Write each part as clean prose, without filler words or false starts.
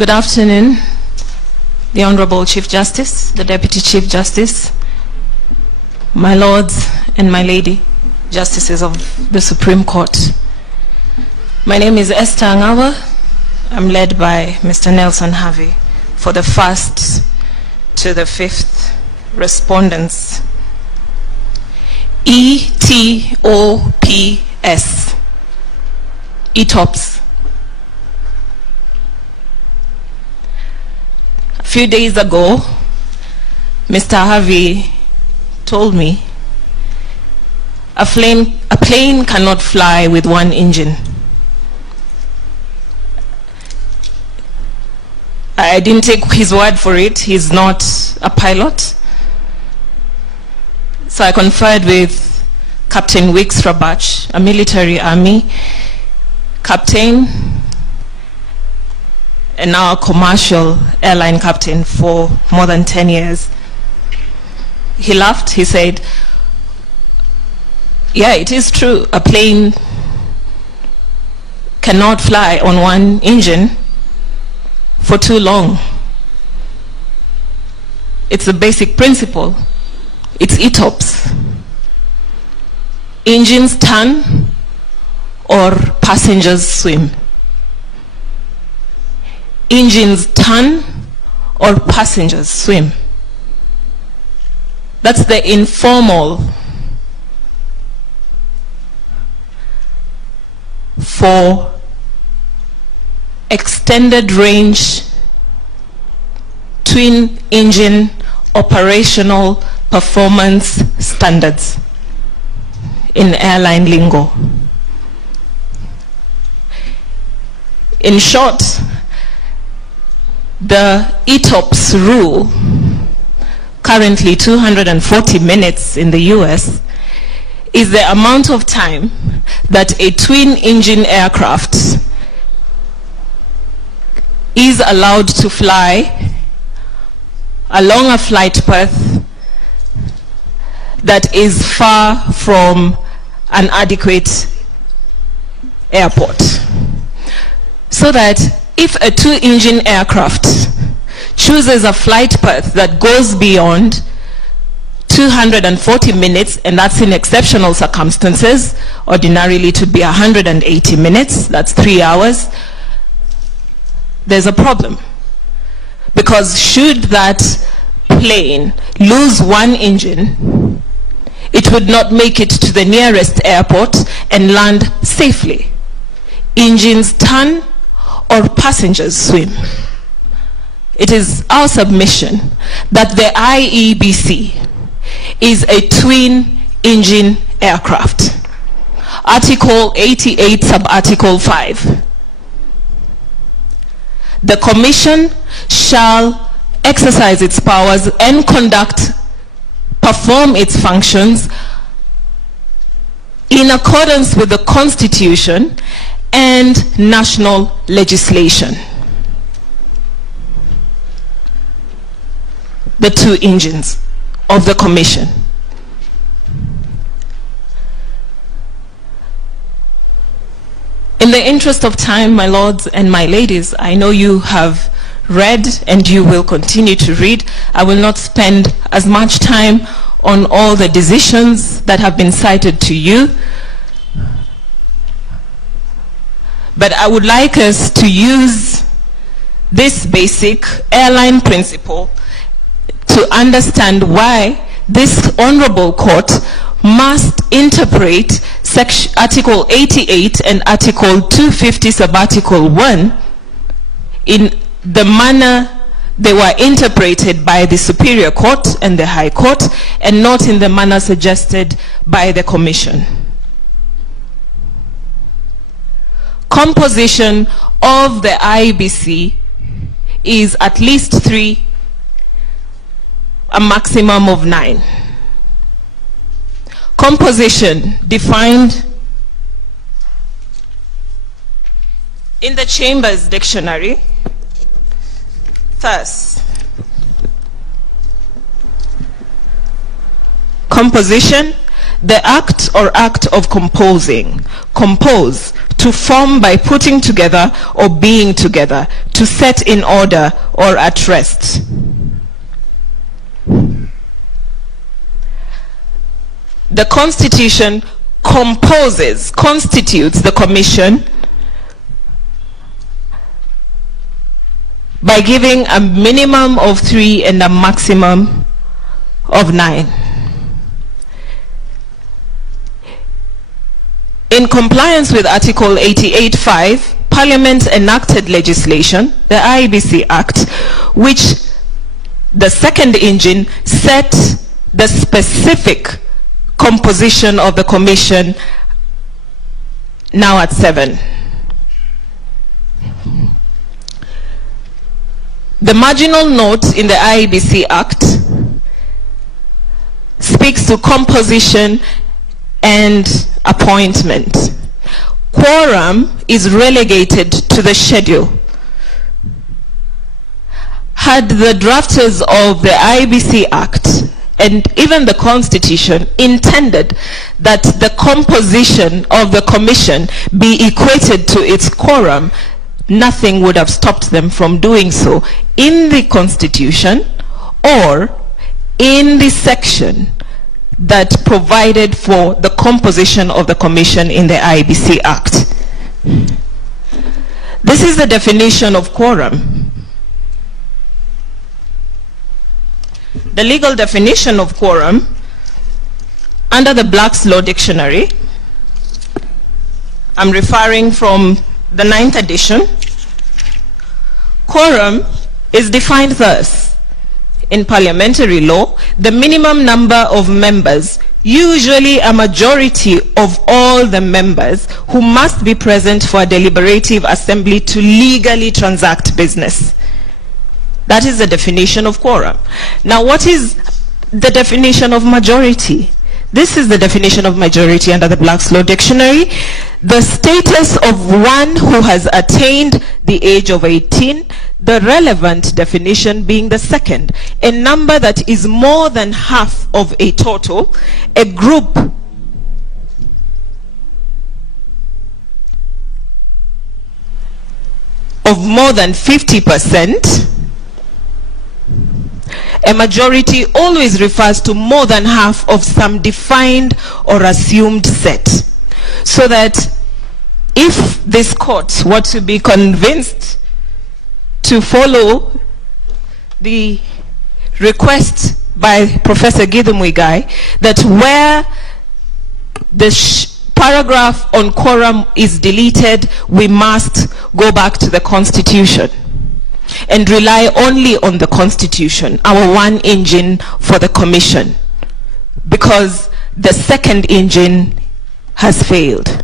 Good afternoon, the Honorable Chief Justice, the Deputy Chief Justice, my lords and my lady, Justices of the Supreme Court. My name is Esther Angawa. I'm led by Mr. Nelson Harvey for the first to the fifth respondents. ETOPS. ETOPS. A few days ago, Mr. Harvey told me a plane cannot fly with one engine. I didn't take his word for it. He's not a pilot. So I conferred with Captain Wicks Rabach, a military army captain, and now a commercial airline captain for more than 10 years. He laughed. He said, yeah, it is true. A plane cannot fly on one engine for too long. It's a basic principle. It's ETOPS. Engines turn or passengers swim. Engines turn or passengers swim. That's the informal for extended range twin engine operational performance standards in airline lingo. In short, the ETOPS rule, currently 240 minutes in the US, is the amount of time that a twin engine aircraft is allowed to fly along a flight path that is far from an adequate airport. So that if a two-engine aircraft chooses a flight path that goes beyond 240 minutes, and that's in exceptional circumstances, ordinarily to be 180 minutes, that's 3 hours, there's a problem. Because should that plane lose one engine, it would not make it to the nearest airport and land safely. Engines turn or passengers swim. It is our submission that the IEBC is a twin engine aircraft. Article 88, sub-article 5. The Commission shall exercise its powers and perform its functions in accordance with the Constitution and national legislation. The two engines of the Commission. In the interest of time, my lords and my ladies, I know you have read and you will continue to read. I will not spend as much time on all the decisions that have been cited to you. But I would like us to use this basic airline principle to understand why this honorable court must interpret Article 88 and Article 250 sub-article 1 in the manner they were interpreted by the Superior Court and the High Court, and not in the manner suggested by the Commission. Composition of the IBC is at least 3, a maximum of 9. Composition defined in the Chambers Dictionary thus: composition, the act or act of composing, compose, to form by putting together or being together, to set in order or at rest. The Constitution constitutes the Commission by giving a minimum of 3 and a maximum of 9. In compliance with Article 88(5), Parliament enacted legislation, the IEBC Act, which the second engine set the specific composition of the Commission, now at 7. The marginal note in the IEBC Act speaks to composition and appointment. Quorum is relegated to the schedule. Had the drafters of the IEBC Act and even the Constitution intended that the composition of the Commission be equated to its quorum, nothing would have stopped them from doing so in the Constitution or in the section that provided for the composition of the Commission in the IEBC Act. This is the definition of quorum. The legal definition of quorum under the Black's Law Dictionary, I'm referring from the 9th edition. Quorum is defined thus: in parliamentary law, the minimum number of members, usually a majority of all the members, who must be present for a deliberative assembly to legally transact business. That is the definition of quorum. Now, what is the definition of majority? This is the definition of majority under the Black's Law Dictionary: the status of one who has attained the age of 18, the relevant definition being the second, a number that is more than half of a total, a group of more than 50%. A majority always refers to more than half of some defined or assumed set. So that if this court were to be convinced to follow the request by Professor Githumuigai that where the paragraph on quorum is deleted, we must go back to the Constitution and rely only on the Constitution, our one engine for the Commission, because the second engine has failed.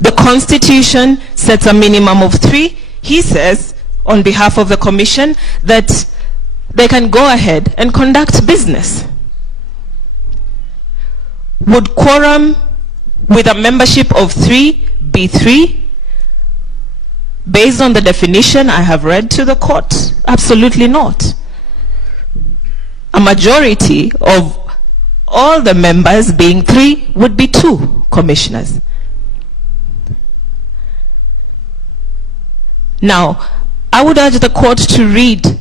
The Constitution sets a minimum of 3. He says, on behalf of the Commission, that they can go ahead and conduct business. Would quorum with a membership of 3 be 3? Based on the definition I have read to the court, absolutely not. A majority of all the members being 3 would be 2 commissioners. Now, I would urge the court to read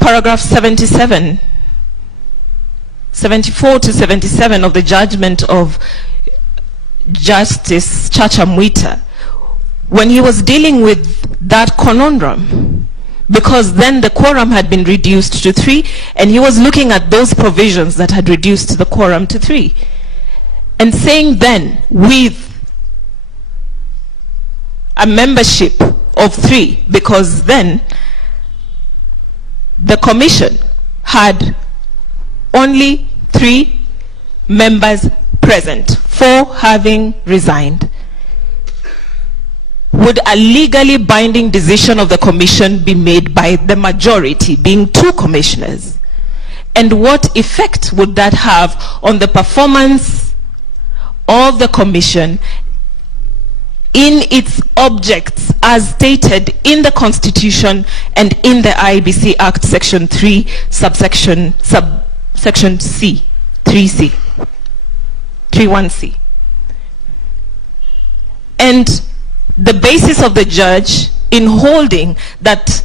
paragraph 74 to 77 of the judgment of Justice Chacha Mwita when he was dealing with that conundrum, because then the quorum had been reduced to 3 and he was looking at those provisions that had reduced the quorum to 3 and saying then, with a membership of 3, because then the Commission had only 3 members present, 4 having resigned. Would a legally binding decision of the Commission be made by the majority, being 2 commissioners? And what effect would that have on the performance of the Commission in its objects as stated in the Constitution and in the IEBC Act Section 3, subsection C, 31C. And the basis of the judge in holding that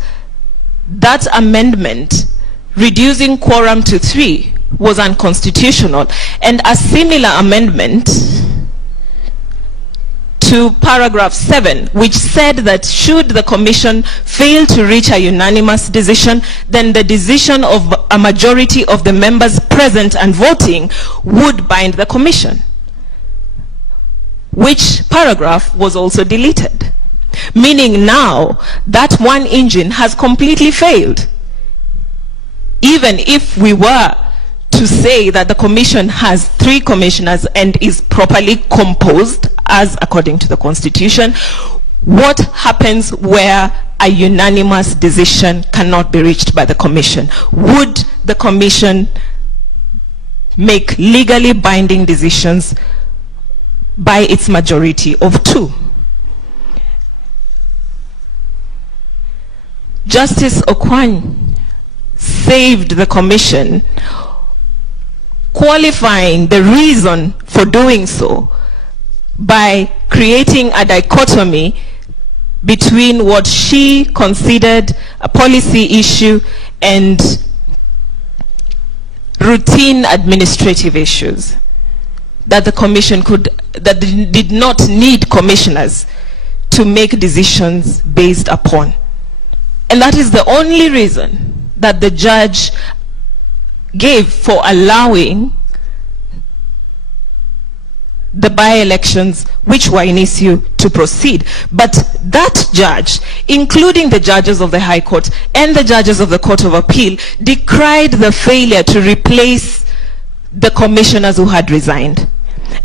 that amendment reducing quorum to 3 was unconstitutional, and a similar amendment to paragraph 7, which said that should the commission fail to reach a unanimous decision, then the decision of a majority of the members present and voting would bind the commission, which paragraph was also deleted. Meaning now that one engine has completely failed. Even if we were to say that the commission has 3 commissioners and is properly composed as according to the constitution, what happens where a unanimous decision cannot be reached by the commission? Would the commission make legally binding decisions by its majority of 2? Justice Okwany saved the commission, qualifying the reason for doing so by creating a dichotomy between what she considered a policy issue and routine administrative issues that the commission that did not need commissioners to make decisions based upon. And that is the only reason that the judge gave for allowing the by-elections which were in issue to proceed. But that judge, including the judges of the High Court and the judges of the Court of Appeal, decried the failure to replace the commissioners who had resigned.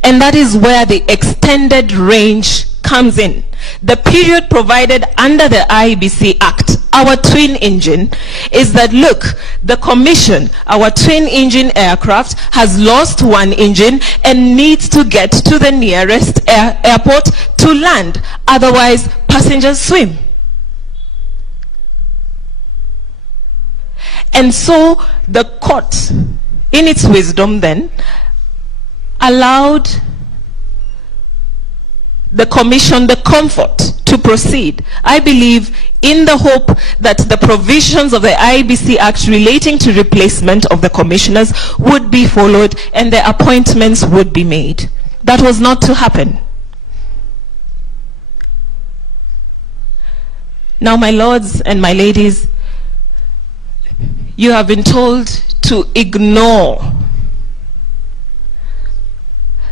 And that is where the extended range comes in. The period provided under the IBC Act, our twin engine, is that, look, the commission, our twin engine aircraft, has lost 1 engine and needs to get to the nearest airport to land. Otherwise, passengers swim. And so the court, in its wisdom then, allowed the commission the comfort to proceed, I believe, in the hope that the provisions of the IBC Act relating to replacement of the commissioners would be followed and the appointments would be made. That was not to happen. Now, my lords and my ladies, you have been told to ignore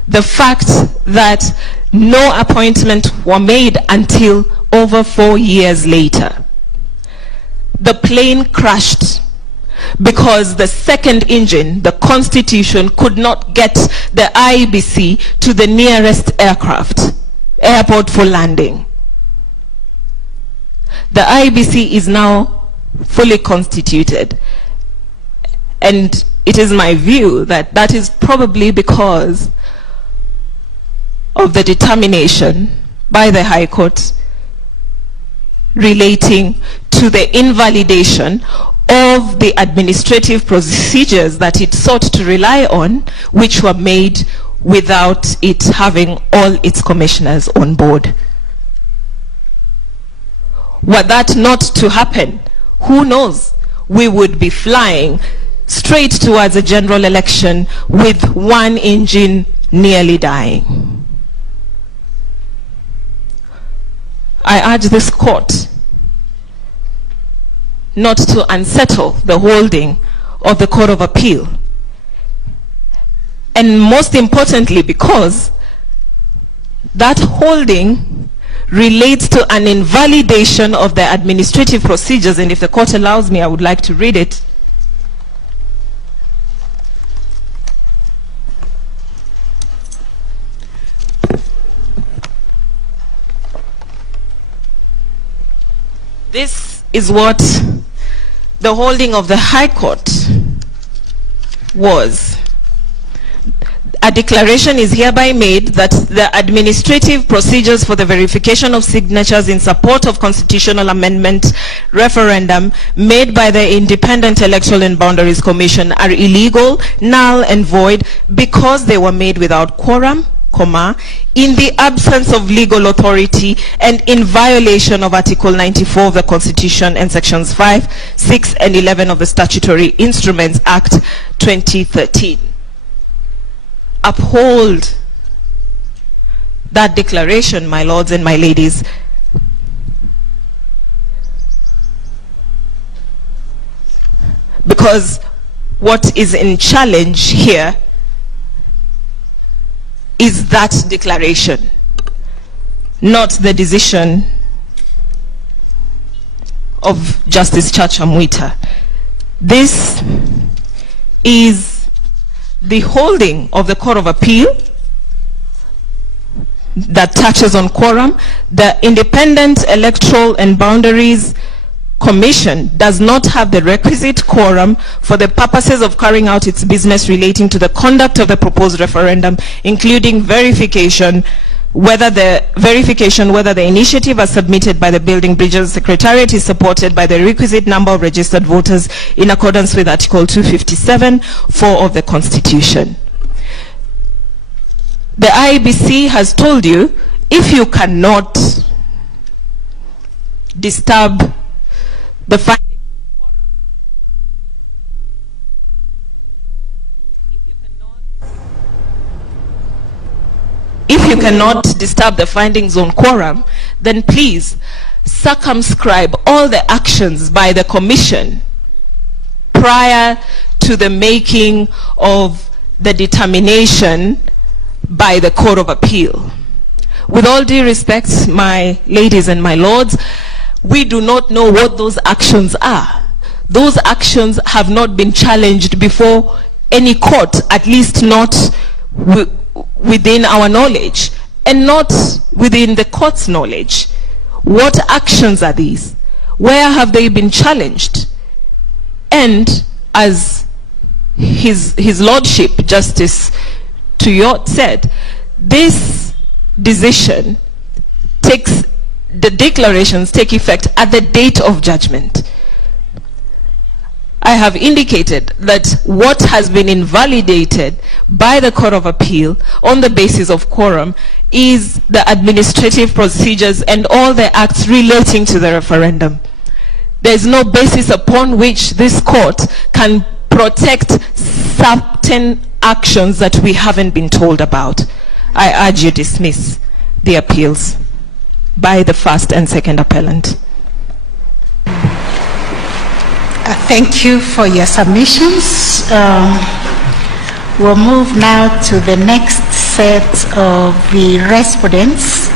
the fact that no appointment were made until over 4 years later. The plane crashed because the second engine, the Constitution, could not get the IBC to the nearest airport for landing. The IBC is now fully constituted, and it is my view that that is probably because of the determination by the High Court relating to the invalidation of the administrative procedures that it sought to rely on, which were made without it having all its commissioners on board. Were that not to happen, who knows? We would be flying straight towards a general election with 1 engine nearly dying. I urge this court not to unsettle the holding of the Court of Appeal. And most importantly, because that holding relates to an invalidation of the administrative procedures, and if the court allows me, I would like to read it. This is what the holding of the High Court was. a declaration is hereby made that the administrative procedures for the verification of signatures in support of constitutional amendment referendum made by the Independent Electoral and Boundaries Commission are illegal, null and void because they were made without quorum, in the absence of legal authority and in violation of Article 94 of the Constitution and Sections 5, 6 and 11 of the Statutory Instruments Act 2013. Uphold that declaration, my lords and my ladies. Because what is in challenge here is that declaration, not the decision of Justice Chacha Mwita. This is the holding of the Court of Appeal that touches on quorum. The Independent Electoral and Boundaries Commission does not have the requisite quorum for the purposes of carrying out its business relating to the conduct of the proposed referendum, including verification whether the initiative as submitted by the Building Bridges Secretariat is supported by the requisite number of registered voters in accordance with Article 257(4) of the Constitution. The IEBC has told you, if you cannot disturb the findings of quorum, if you cannot disturb the findings on quorum, then please circumscribe all the actions by the Commission prior to the making of the determination by the Court of Appeal. With all due respect, my ladies and my lords, we do not know what those actions are. Those actions have not been challenged before any court, at least not within our knowledge, and not within the court's knowledge. What actions are these? Where have they been challenged? And as His Lordship Justice Tuyot said, this decision the declarations take effect at the date of judgment. I have indicated that what has been invalidated by the Court of Appeal on the basis of quorum is the administrative procedures and all the acts relating to the referendum. There is no basis upon which this court can protect certain actions that we haven't been told about. I urge you dismiss the appeals by the first and second appellant. Thank you for your submissions. We'll move now to the next set of the respondents.